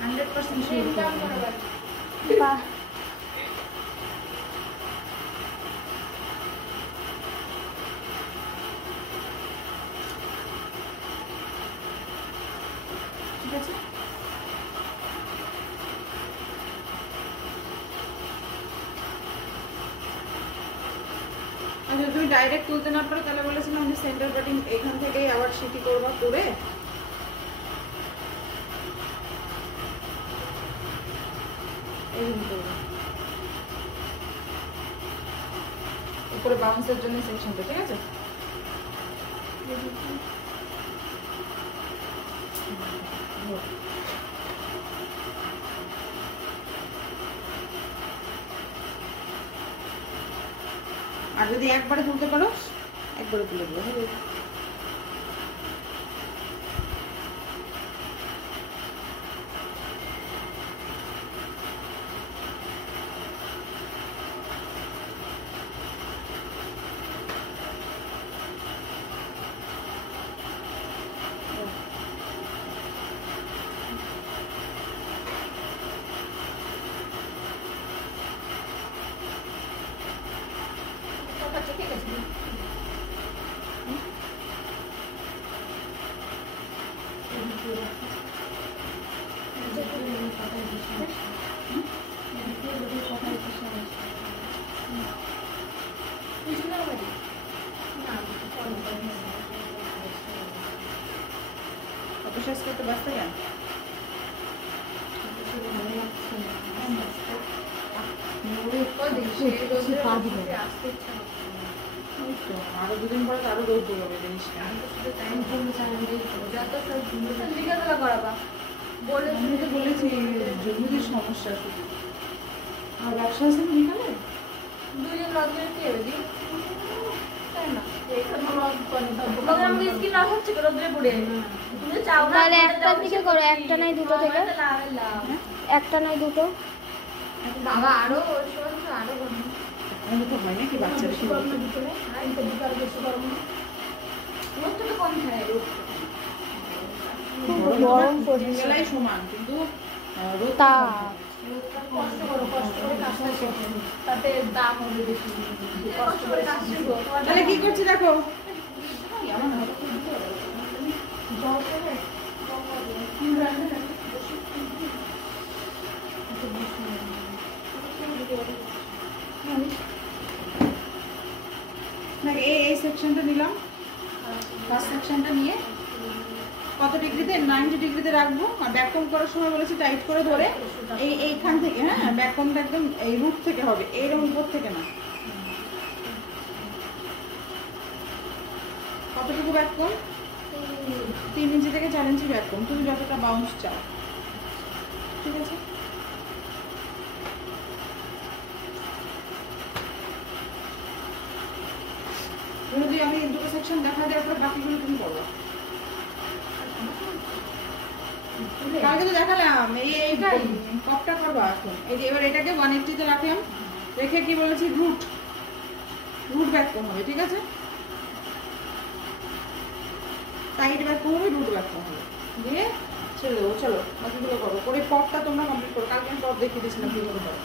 100% sure. বাহ ঠিক আছে। আচ্ছা তুমি ডাইরেক্ট তুলতে না পারো তাহলে বলেছিলাম যে সেন্টার কাটিং এখান থেকেই আবার সিটি করবা, করে উপরে বাউন্সের জন্য সেকশনটা, ঠিক আছে। আর যদি একবারে তুলতে পারো একবারে তুলে দেবো। শেষ করতে ব্যস্ত কেন? আরো দুদিন পরে আরো রোদ বেরোবে জিনিসটা। আমি তো বলেছি জমির সমস্যা শুধু। আর ব্যবসা আছে বিকালে দুজন লগে কি হবে দি তাই না এইখানে লগে আমাদের স্কিন না হচ্ছে রোদে পড়ে তুমি চাও না তাহলে একটা থেকে করো, একটা নাই দুটো থেকে, একটা নাই দুটো। বাবা আরো আরো আমি তো হয় নাকি বাচ্চারা কি বলতো রোদটা তো কম খায় গরম পড়ছে বেলায় সমান কিন্তু রোদ তা কষ্ট করে কাজটা শেখো তাতে দাম হবে বেশি কষ্ট করে কাজ শেখো তাহলে কি করছি দেখো। এই সেকশনটা নিলাম, ফার্স্ট সেকশনটা নিয়ে কত ডিগ্রিতে 90 ডিগ্রিতে রাখবো। আর ব্যাককম করার সময় বলেছি টাইট করে ধরে এইখান থেকে, হ্যাঁ ব্যাককমটা একদম এই রুট থেকে হবে, এইরকম উপর থেকে না। কতটুকু ব্যাককম? 3 ইঞ্চি থেকে 4 ইঞ্চি ব্যাককম, তুমি যতটা বাউন্স চাও, ঠিক আছে। যদি আমি দুটো সেকশন দেখা দেওয়ার পরে বাকিগুলো তুমি করো। কালকে তো দেখালাম এইটাই কপটা করবা এখন। এই যে এবার এটাকে 180 তে রাখলাম, রেখে কি বলেছি রুট ব্যাককম হবে, ঠিক আছে। সাইড ব্যাককম হবে, রুট ব্যাককম হবে, দিয়ে ছেড়ে দেবো। চলো বাকিগুলো করো, করে পপটা তোমরা কমপ্লিট করো। কালকে আমি পপ দেখিয়ে দিয়েছিলাম কিভাবে করো।